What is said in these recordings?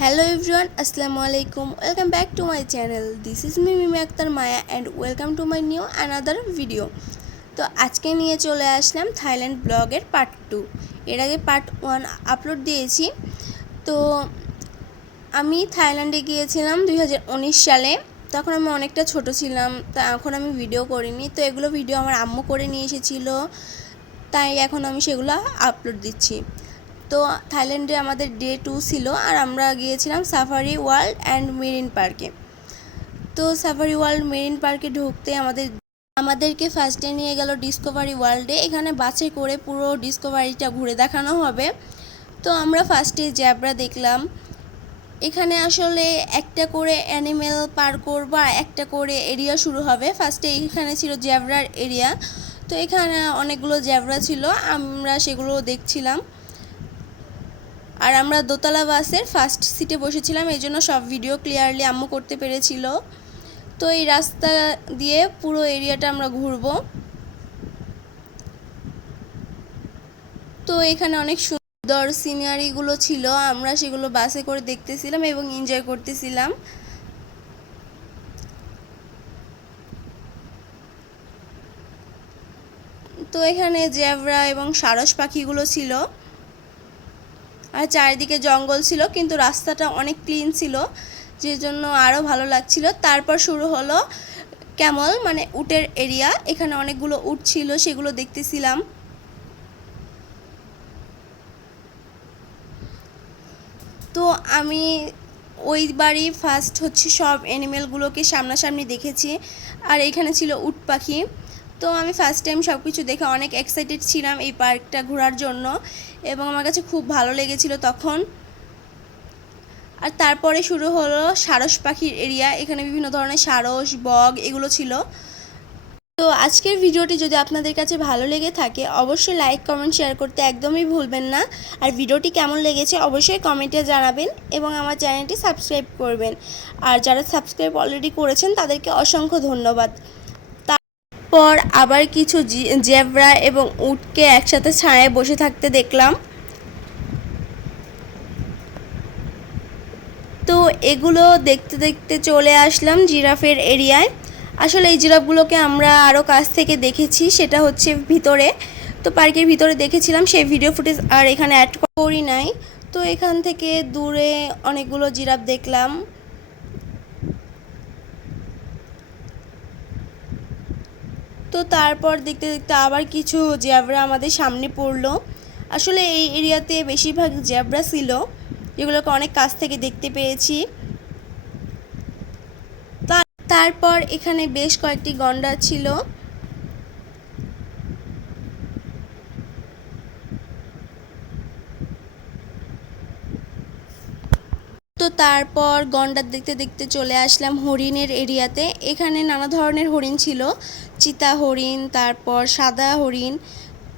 Hello everyone, Assalamu alaikum. Welcome back to my channel. This is me Mimi Akhtar Maya and welcome to my new another video. তো আজকে নিয়ে চলে আসলাম Thailand ব্লগের part 2। এর আগে part 1 upload দিয়েছি। তো আমি থাইল্যান্ডে গিয়েছিলাম 2019 সালে। তখন আমি অনেকটা ছোট ছিলাম, তা এখন আমি ভিডিও করিনি। তো এগুলো ভিডিও আমার আম্মু করে নিয়ে এসেছিল, তাই এখন আমি সেগুলো আপলোড দিচ্ছি। তো থাইল্যান্ডে আমাদের ডে 2 ছিল আর আমরা গিয়েছিলাম সাফারি ওয়ার্ল্ড অ্যান্ড মেরিন পার্কে। তো সাফারি ওয়ার্ল্ড মেরিন পার্কে ঢুকতে আমাদেরকে ফার্স্টে নিয়ে গেল ডিসকভারি ওয়ার্ল্ডে। এখানে বাসে করে পুরো ডিসকভারিটা ঘুরে দেখানো হবে। তো আমরা ফার্স্টে জ্যাব্রা দেখলাম। এখানে আসলে একটা করে অ্যানিমেল পার্ক বা একটা করে এরিয়া শুরু হবে। ফার্স্টে এখানে ছিল জ্যাব্রার এরিয়া। তো এখানে অনেকগুলো জ্যাব্রা ছিল, আমরা সেগুলো দেখছিলাম। আর আমরা দোতলা বাসের ফার্স্ট সিটে বসেছিলাম, এই জন্য সব ভিডিও ক্লিয়ারলি আম্মু করতে পেরেছিল। তো এই রাস্তা দিয়ে পুরো এরিয়াটা আমরা ঘুরবো। তো এখানে অনেক সুন্দর সিনারিগুলো ছিল, আমরা সেগুলো বাসে করে দেখতেছিলাম এবং এনজয় করতেছিলাম। তো এখানে জেব্রা এবং সারস পাখিগুলো ছিল আর চারিদিকে জঙ্গল ছিল, কিন্তু রাস্তাটা অনেক ক্লিন ছিল, যে জন্য আরও ভালো লাগছিল। তারপর শুরু হলো ক্যামল মানে উটের এরিয়া। এখানে অনেকগুলো উট ছিল, সেগুলো দেখতেছিলাম। তো আমি ওইবারই ফার্স্ট সব অ্যানিমেলগুলোকে সামনাসামনি দেখেছি। আর এখানে ছিল উট পাখি। তো আমি ফার্স্ট টাইম সব কিছু দেখে অনেক এক্সাইটেড ছিলাম এই পার্কটা ঘোরার জন্য, এবং আমার কাছে খুব ভালো লেগেছিল তখন। আর তারপরে শুরু হলো সারস পাখির এরিয়া। এখানে বিভিন্ন ধরনের সারস, বগ এগুলো ছিল। তো আজকের ভিডিওটি যদি আপনাদের কাছে ভালো লেগে থাকে অবশ্যই লাইক, কমেন্ট, শেয়ার করতে একদমই ভুলবেন না। আর ভিডিওটি কেমন লেগেছে অবশ্যই কমেন্টে জানাবেন এবং আমার চ্যানেলটি সাবস্ক্রাইব করবেন। আর যারা সাবস্ক্রাইব অলরেডি করেছেন তাদেরকে অসংখ্য ধন্যবাদ। তারপর আবার কিছু জেব্রা এবং উটকে একসাথে ছায়ায় বসে থাকতে দেখলাম। তো এগুলো দেখতে দেখতে চলে আসলাম জিরাফের এরিয়ায়। আসলে এই জিরাফগুলোকে আমরা আরও কাছ থেকে দেখেছি, সেটা ভিতরে। তো পার্কের ভিতরে দেখেছিলাম, সেই ভিডিও ফুটেজ আর এখানে অ্যাড করি নাই। তো এখান থেকে দূরে অনেকগুলো জিরাফ দেখলাম। তো তারপর দেখতে দেখতে আবার কিছু জ্যাব্রা আমাদের সামনে পড়লো। আসলে এই এরিয়াতে বেশিরভাগ জ্যাব্রা ছিল, যেগুলোকে অনেক কাছ থেকে দেখতে পেয়েছি। তারপর এখানে বেশ কয়েকটি গন্ডার ছিল। তো তারপর গন্ডার দেখতে দেখতে চলে আসলাম হরিণের এরিয়াতে। এখানে নানা ধরনের হরিণ ছিল, চিতা হরিণ, তারপর সাদা হরিণ।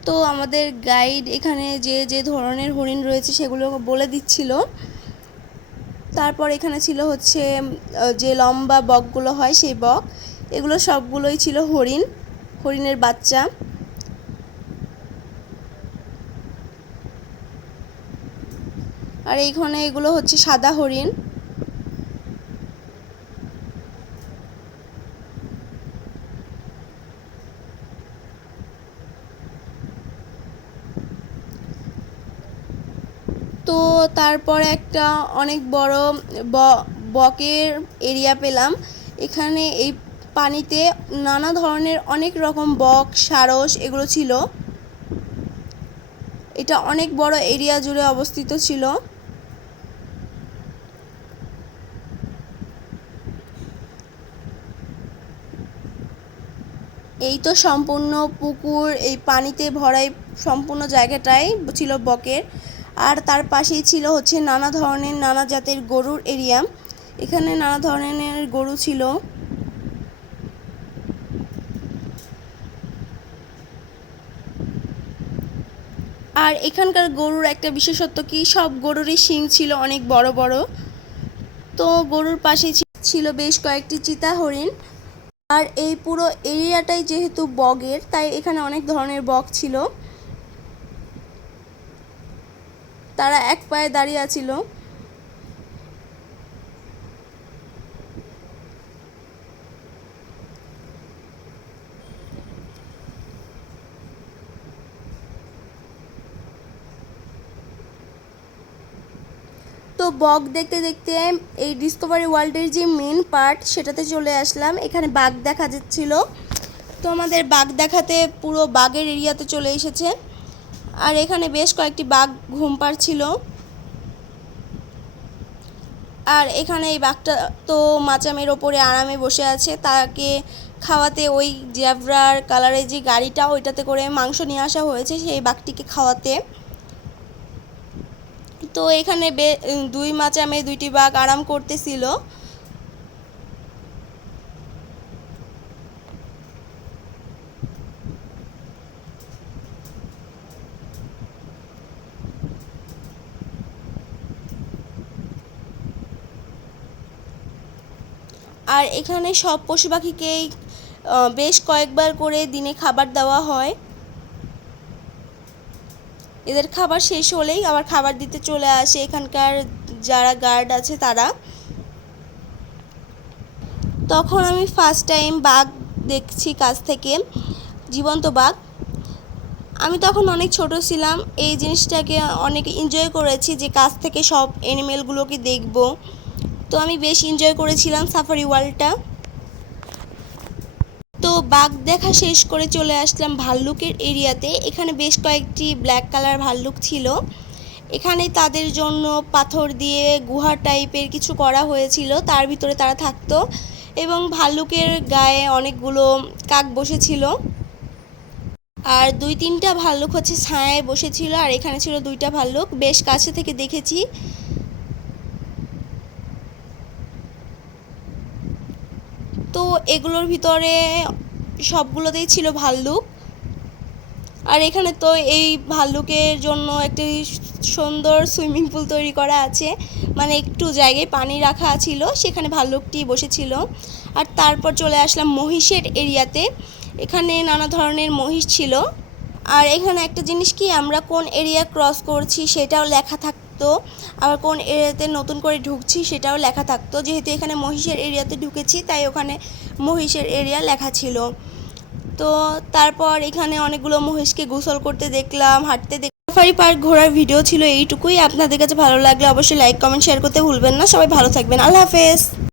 তো আমাদের গাইড এখানে যে যে ধরনের হরিণ রয়েছে সেগুলো বলে দিচ্ছিল। তারপর এখানে ছিল যে লম্বা বকগুলো হয় সেই বক, এগুলো সবগুলোই ছিল হরিণের বাচ্চা। আর এইখানে এগুলো সাদা হরিণ। তো তারপর একটা অনেক বড় বকের এরিয়া পেলাম। এখানে এই পানিতে নানা ধরনের অনেক রকম বক, সারস এগুলো ছিল। এটা অনেক বড় এরিয়া জুড়ে অবস্থিত ছিল। এই তো সম্পূর্ণ পুকুর, এই পানিতে ভরাই সম্পূর্ণ জায়গাটাই ছিল বকের। আর তার পাশেই ছিল নানা ধরনের নানা জাতের গরুর এরিয়া। এখানে নানা ধরনের গরু ছিল। আর এখানকার গরুর একটা বিশেষত্ব কি, সব গরুরই শিং ছিল অনেক বড় বড়। তো গরুর পাশে ছিল বেশ কয়েকটি চিতা হরিণ। আর এই পুরো এরিয়াটাই যেহেতু বগের, তাই এখানে অনেক ধরনের বক ছিল, তারা এক পায়ে দাঁড়িয়ে আছিল। বক দেখতে দেখতে এই ডিসকভারি ওয়ার্ল্ডের যে মেন পার্ট সেটাতে চলে আসলাম। এখানে বাঘ দেখা যাচ্ছিল, তো আমাদের বাঘ দেখাতে পুরো বাঘের এরিয়াতে চলে এসেছে। আর এখানে বেশ কয়েকটি বাঘ ঘুম পাড়ছিল। আর এখানে এই বাঘটা তো মাচামের ওপরে আরামে বসে আছে, তাকে খাওয়াতে ওই জেব্রার কালারের যে গাড়িটা ওইটাতে করে মাংস নিয়ে আসা হয়েছে সেই বাঘটিকে খাওয়াতে। তো এখানে দুই মাচামে দুইটি বাঘ আরাম করতেছিল। আর এখানে সব পশু পাখিকেই বেশ কয়েকবার করে দিনে খাবার দেওয়া হয়। এদের খাবার শেষ হলেই আবার খাবার দিতে চলে আসে এখানকার যারা গার্ড আছে তারা। তখন আমি ফার্স্ট টাইম বাঘ দেখছি কাছ থেকে, জীবন্ত বাঘ। আমি তখন অনেক ছোট ছিলাম, এই জিনিসটাকে অনেক এনজয় করেছি যে কাছ থেকে সব অ্যানিমেলগুলোকে দেখব। তো আমি বেশ এনজয় করেছিলাম সাফারি ওয়ার্ল্ডটা। তো বাঘ দেখা শেষ করে চলে আসলাম ভাল্লুকের এরিয়াতে। এখানে বেশ কয়েকটি ব্ল্যাক কালার ভাল্লুক ছিল। এখানে তাদের জন্য পাথর দিয়ে গুহা টাইপের কিছু করা হয়েছিল, তার ভিতরে তারা থাকতো। এবং ভাল্লুকের গায়ে অনেকগুলো কাক বসেছিল। আর দুই তিনটা ভাল্লুক হচ্ছে ছায়ায় বসেছিল, আর এখানে ছিল দুইটা ভাল্লুক, বেশ কাছে থেকে দেখেছি। তো এগুলোর ভিতরে সবগুলোতেই ছিল ভাল্লুক। আর এখানে তো এই ভাল্লুকের জন্য একটি সুন্দর সুইমিং পুল তৈরি করা আছে, মানে একটু জায়গায় পানি রাখা ছিল, সেখানে ভাল্লুকটি বসেছিল। আর তারপর চলে আসলাম মহিষের এরিয়াতে। এখানে নানা ধরনের মহিষ ছিল। আর এখানে একটা জিনিস কি, আমরা কোন এরিয়া ক্রস করছি সেটাও লেখা থাকতো, আবার কোন এরিয়াতে নতুন করে ঢুকছি সেটাও লেখা থাকতো। যেহেতু এখানে মহিষের এরিয়াতে ঢুকেছি তাই ওখানে মহিষের এরিয়া লেখা ছিল। তো তারপর এখানে অনেকগুলো মহিষকে গোসল করতে দেখলাম, হাঁটতে দেখলাম। সাফারি পার্ক ঘোরার ভিডিও ছিল এইটুকুই। আপনাদের কাছে ভালো লাগলে অবশ্যই লাইক কমেন্ট শেয়ার করতে ভুলবেন না। সবাই ভালো থাকবেন, আল্লাহ হাফেজ।